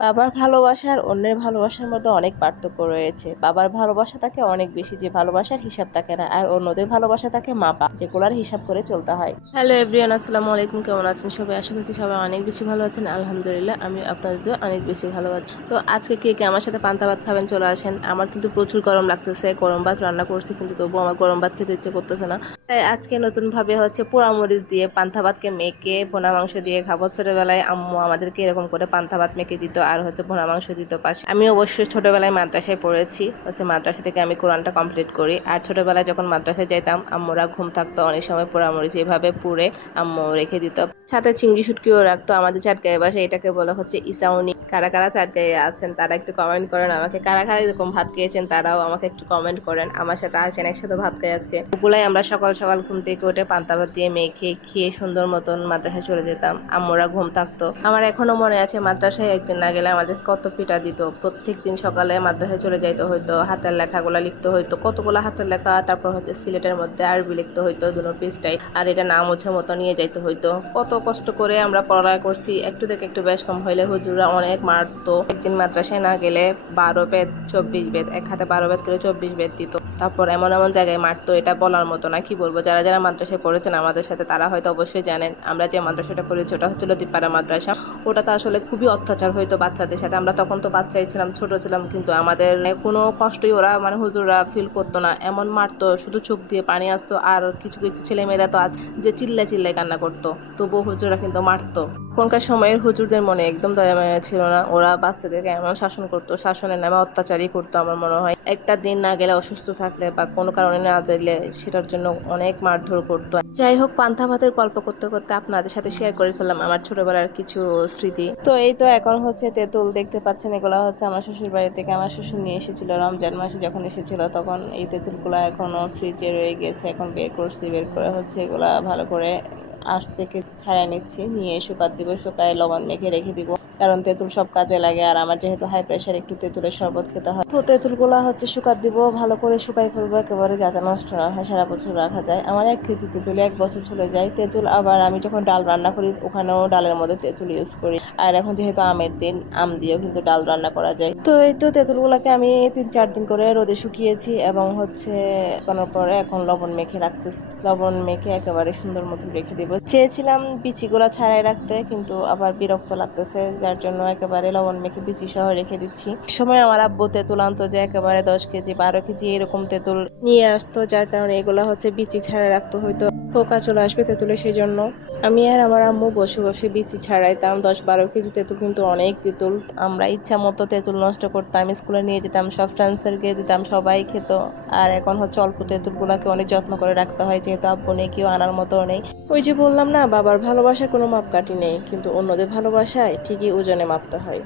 বাবার ভালোবাসা আর অন্যের ভালোবাসার মধ্যে অনেক পার্থক্য রয়েছে। বাবার ভালোবাসা তাকে অনেক বেশি, যে ভালোবাসার হিসাব থাকে না, আর অন্যদের ভালোবাসা তাকে মাপা, যেগুলোর হিসাব করে চলতে হয়। হ্যালো এভরিওয়ান, আসসালামু আলাইকুম। কেমন আছেন সবাই? আশা করছি সবাই অনেক বেশি ভালো আছেন। আলহামদুলিল্লাহ, আমি আপনাদের অনেক বেশি ভালো আছি। তো আজকে কে কে আমার সাথে পান্তা ভাত খাবেন চলে আসেন। আমার কিন্তু প্রচুর গরম লাগতেছে, গরম ভাত রান্না করছি, কিন্তু তবুও আমার গরম ভাত খেতে ইচ্ছে করতেছে না। তাই আজকে নতুন ভাবে পোড়ামরিচ দিয়ে পান্তা ভাতকে মেখে ভুনা মাংস দিয়ে খাবো। ছোটবেলায় আম্মু আমাদেরকে এরকম করে পান্তা ভাত মেখে দিত, আর ভুনা মাংস দিত পাশে। আমি অবশ্যই ছোটবেলায় মাদ্রাসায় পড়েছি, মাদ্রাসা থেকে আমি কোরআনটা কমপ্লিট করি। আর ছোটবেলায় যখন মাদ্রাসায় যাইতাম, আম্মুরা ঘুম থাকতো, অনেক সময় পোড়ামরিচ এভাবে পুড়ে আম্মু রেখে দিত, সাথে চিংড়ি শুটকিও রাখতো। আমাদের চাটগাঁয়ে বাসায় এটাকে বলা হচ্ছে ইসাউনি। কারা কারা চাটগাঁয়ে আছেন তারা একটু কমেন্ট করেন আমাকে, কারা কারা এরকম ভাত খেয়েছেন তারাও আমাকে একটু কমেন্ট করেন। আমার সাথে আসেন, একসাথে ভাত খাই আজকে। ওগুলাই আমরা সকাল সকাল ঘুম থেকে উঠে পান্তা ভাত দিয়ে মেখে খেয়ে সুন্দর মতন মাদ্রাসায় চলে যেতাম। আম্মুরা ঘুম থাকতো। আমার এখনো মনে আছে মাদ্রাসায় একদিন না গেলে আমাদের কত পিটা দিত। প্রত্যেকদিন সকালে মাদ্রাসায় চলে যাইতে হইতো, হাতের লেখাগুলো লিখতে হইতো, কতগুলো হাতের লেখা, তারপর সিলেটের মধ্যে আরবি লিখতে হইতো দুনো পৃষ্ঠায়, আর এটা নাম মতো নিয়ে যাইতে হইতো। কত কষ্ট করে আমরা পড়ালেখা করছি। একটু থেকে একটু বেশ কম হইলে হুজুরা অনেক মারতো। একদিন মাদ্রাসায় না গেলে 12 বেদ 24 বেদ, এক হাতে 12 বেদ করে 24 বেদ দিত। তারপর এমন এমন জায়গায় মারতো, এটা বলার মতো না। কি বলবো, যারা যারা মাদ্রাসায় পড়েছেন আমাদের সাথে তারা হয়তো অবশ্যই জানেন। আমরা যে মাদ্রাসাটা করেছি ওটা হচ্ছে লতিফপাড়া মাদ্রাসা। ওটাতে আসলে খুবই অত্যাচার হইতো বাচ্চাদের সাথে। আমরা তখন তো বাচ্চাই ছিলাম, ছোট ছিলাম, কিন্তু আমাদের কোনো কষ্টই ওরা হুজুররা ফিল করতো না। এমন মারতো, শুধু চোখ দিয়ে পানি আসতো। আর কিছু কিছু ছেলেমেয়েরা তো আজ যে চিল্লায় চিল্লায় কান্না করতো, তবুও হুজুররা কিন্তু মারতো। এখনকার সময়ের হুজুরদের মনে একদম দয়া মায়া ছিল না। ওরা বাচ্চাদেরকে এমন শাসন করতো, শাসনের নামে অত্যাচারই করতো। আমার মনে হয় একটা দিন না গেলে, অসুস্থ থাকলে বা কোনো কারণে না যাইলে সেটার জন্য অনেক মারধর করতো। যাই হোক, পান্তা ভাতের গল্প করতে করতে আপনাদের সাথে শেয়ার করে ফেললাম আমার ছোটবেলার কিছু স্মৃতি। তো এই তো এখন তেঁতুল দেখতে পাচ্ছেন, এগুলা আমার শ্বশুর বাড়ি থেকে আমার শ্বশুর নিয়ে এসেছিল রমজান মাসে। যখন এসেছিল তখন এই তেঁতুলগুলা এখনো ফ্রিজে রয়ে গেছে। এখন বের করছি, বের করে এগুলা ভালো করে আঁশ থেকে ছাড়াই নিচ্ছি, নিয়ে শুকাত দিব। শুকায় লবণ মেখে রেখে দিব, কারণ তেঁতুল সব কাজে লাগে। আর আমার যেহেতু হাই প্রেশার, একটু তেঁতুলের শরবত খেতে হয়। তো তেঁতুলগুলা শুকাত দিব, ভালো করে শুকাই ফেলবো একেবারে, যাতে নষ্ট না হয়, সারা বছর রাখা যায়। আমার 1 কেজি তেঁতুল 1 বছর চলে যায়। তেঁতুল আবার আমি যখন ডাল রান্না করি ওখানেও ডালের মধ্যে তেঁতুল ইউজ করি। আর এখন যেহেতু আমের দিন, আম দিয়েও কিন্তু ডাল রান্না করা যায়। তো এই তো তেঁতুলগুলাকে আমি 3-4 দিন করে রোদে শুকিয়েছি, এবং শুকানোর পরে এখন লবণ মেখে রাখতেছি। লবণ মেখে একেবারে সুন্দর মতো রেখে দিব। চেয়েছিলাম বিচিগুলা ছাড়াই রাখতে, কিন্তু আবার বিরক্ত লাগতেছে, যার জন্য একেবারে লবণ মেখে বিচি সহ রেখে দিচ্ছি। সময় আমার আব্বু তেঁতুল আনতো, যে একেবারে 10 কেজি 12 কেজি এরকম তেঁতুল নিয়ে আসতো, যার কারণে এগুলা বিচি ছাড়া রাখতে হইতো, পোকা চলে আসবে তেঁতুলে। সেই জন্য আমি আর আমার আম্মু বসে বসে বিচি ছাড়াইতাম। 10-12 কেজি তেঁতুল কিন্তু অনেক তেঁতুল। আমরা ইচ্ছা মতো তেঁতুল নষ্ট করতাম, স্কুলে নিয়ে যেতাম, সব ফ্রেন্ডসদেরকে দিতাম, সবাই খেত। আর এখন অল্প তেঁতুলগুলাকে অনেক যত্ন করে রাখতে হয়, যেহেতু আব্বু নেই, কেউ আনার মতো নেই। ওই যে বললাম না, বাবার ভালোবাসার কোনো মাপকাঠি নেই, কিন্তু অন্যদের ভালোবাসায় ঠিকই ওজনে মাপতে হয়।